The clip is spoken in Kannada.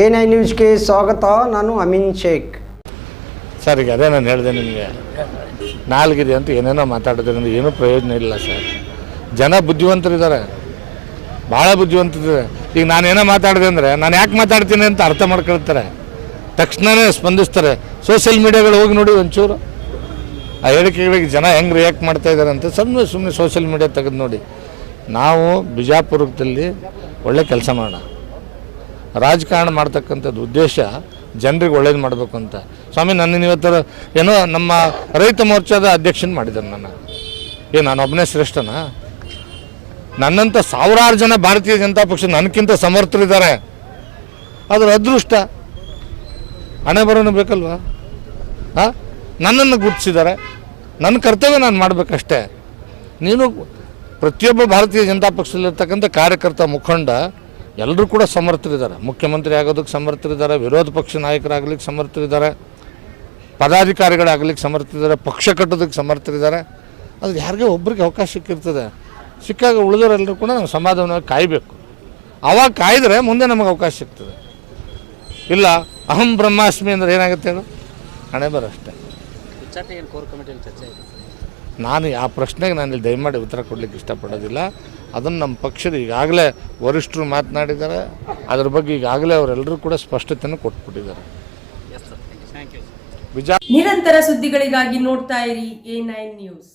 ಎ ನೈನ್ ನ್ಯೂಸ್ಗೆ ಸ್ವಾಗತ, ನಾನು ಅಮೀನ್ ಶೇಖ್. ಸರ್, ಈಗ ಅದೇ ನಾನು ಹೇಳಿದೆ ನಿಮಗೆ. ನಾಲ್ಗಿದೆ ಅಂತ ಏನೇನೋ ಮಾತಾಡೋದ್ರಿಂದ ಏನೂ ಪ್ರಯೋಜನ ಇಲ್ಲ ಸರ್. ಜನ ಬುದ್ಧಿವಂತರಿದ್ದಾರೆ. ಭಾಳ ಬುದ್ಧಿವಂತರಿದ್ದಾರೆ. ಈಗ ನಾನೇನೋ ಮಾತಾಡಿದೆ ಅಂದರೆ, ನಾನು ಯಾಕೆ ಮಾತಾಡ್ತೀನಿ ಅಂತ ಅರ್ಥ ಮಾಡ್ಕೊಳ್ತಾರೆ. ತಕ್ಷಣವೇ ಸ್ಪಂದಿಸ್ತಾರೆ. ಸೋಷಿಯಲ್ ಮೀಡಿಯಾಗಳು ಹೋಗಿ ನೋಡಿ ಒಂಚೂರು. ಆ ಹೇಳಿಕೆಗಳಿಗೆ ಜನ ಹೆಂಗೆ ರಿಯಾಕ್ಟ್ ಮಾಡ್ತಾ ಇದ್ದಾರೆ ಅಂತ ಸುಮ್ಮನೆ ಸುಮ್ಮನೆ ಸೋಷಿಯಲ್ ಮೀಡಿಯಾ ತೆಗೆದು ನೋಡಿ. ನಾವು ಬಿಜಾಪುರದಲ್ಲಿ ಒಳ್ಳೆ ಕೆಲಸ ಮಾಡೋಣ. ರಾಜಕಾರಣ ಮಾಡ್ತಕ್ಕಂಥದ್ದು ಉದ್ದೇಶ ಜನರಿಗೆ ಒಳ್ಳೇದು ಮಾಡಬೇಕು ಅಂತ. ಸ್ವಾಮಿ ನನ್ನ ಇವತ್ತರ ಏನೋ ನಮ್ಮ ರೈತ ಮೋರ್ಚಾದ ಅಧ್ಯಕ್ಷನ ಮಾಡಿದ್ದಾರೆ ನನ್ನ. ಏ, ನಾನು ಒಬ್ಬನೇ ಶ್ರೇಷ್ಠನಾ? ನನ್ನಂಥ ಸಾವಿರಾರು ಜನ ಭಾರತೀಯ ಜನತಾ ಪಕ್ಷ ನನಗಿಂತ ಸಮರ್ಥರಿದ್ದಾರೆ. ಅದರ ಅದೃಷ್ಟ. ಹಣೆ ಬರೋನು ಬೇಕಲ್ವಾ? ಹಾಂ ನನ್ನನ್ನು ಗುರುತಿಸಿದ್ದಾರೆ. ನನ್ನ ಕರ್ತವ್ಯ ನಾನು ಮಾಡಬೇಕಷ್ಟೇ. ನೀನು ಪ್ರತಿಯೊಬ್ಬ ಭಾರತೀಯ ಜನತಾ ಪಕ್ಷದಲ್ಲಿರ್ತಕ್ಕಂಥ ಕಾರ್ಯಕರ್ತ ಮುಖಂಡ ಎಲ್ಲರೂ ಕೂಡ ಸಮರ್ಥರಿದ್ದಾರೆ. ಮುಖ್ಯಮಂತ್ರಿ ಆಗೋದಕ್ಕೆ ಸಮರ್ಥರಿದ್ದಾರೆ, ವಿರೋಧ ಪಕ್ಷ ನಾಯಕರಾಗ್ಲಿಕ್ಕೆ ಸಮರ್ಥರಿದ್ದಾರೆ, ಪದಾಧಿಕಾರಿಗಳಾಗಲಿಕ್ಕೆ ಸಮರ್ಥರಿದ್ದಾರೆ, ಪಕ್ಷ ಕಟ್ಟೋದಕ್ಕೆ ಸಮರ್ಥರಿದ್ದಾರೆ. ಅದು ಯಾರಿಗೆ ಒಬ್ಬರಿಗೆ ಅವಕಾಶ ಸಿಕ್ಕಿರ್ತದೆ. ಸಿಕ್ಕಾಗ ಉಳಿದವರೆಲ್ಲರೂ ಕೂಡ ನಾವು ಸಮಾಧಾನವಾಗಿ ಕಾಯಬೇಕು. ಅವಾಗ ಕಾಯ್ದರೆ ಮುಂದೆ ನಮಗೆ ಅವಕಾಶ ಸಿಗ್ತದೆ. ಇಲ್ಲ, ಅಹಂ ಬ್ರಹ್ಮಾಸ್ಮಿ ಅಂದರೆ ಏನಾಗುತ್ತೆ ಹೇಳು? ಹಣೆ ಬರೋ ಅಷ್ಟೇ ನಾನು ಆ ಪ್ರಶ್ನೆಗೆ ನಾನು ಇಲ್ಲಿ ದಯಮಾಡಿ ಉತ್ತರ ಕೊಡಲಿಕ್ಕೆ ಇಷ್ಟಪಡೋದಿಲ್ಲ. ಅದನ್ನು ನಮ್ಮ ಪಕ್ಷದ ಈಗಾಗಲೇ ವರಿಷ್ಠರು ಮಾತನಾಡಿದ್ದಾರೆ. ಅದ್ರ ಬಗ್ಗೆ ಈಗಾಗಲೇ ಅವರೆಲ್ಲರೂ ಕೂಡ ಸ್ಪಷ್ಟತೆಯನ್ನು ಕೊಟ್ಬಿಟ್ಟಿದ್ದಾರೆ. ಎಸ್ ಸರ್ ಥ್ಯಾಂಕ್ ಯು ಬಿಜಾ ನಿರಂತರ ಸುದ್ದಿಗಳಿಗಾಗಿ ನೋಡ್ತಾ ಇರಿ ಎ ನೈನ್ ನ್ಯೂಸ್.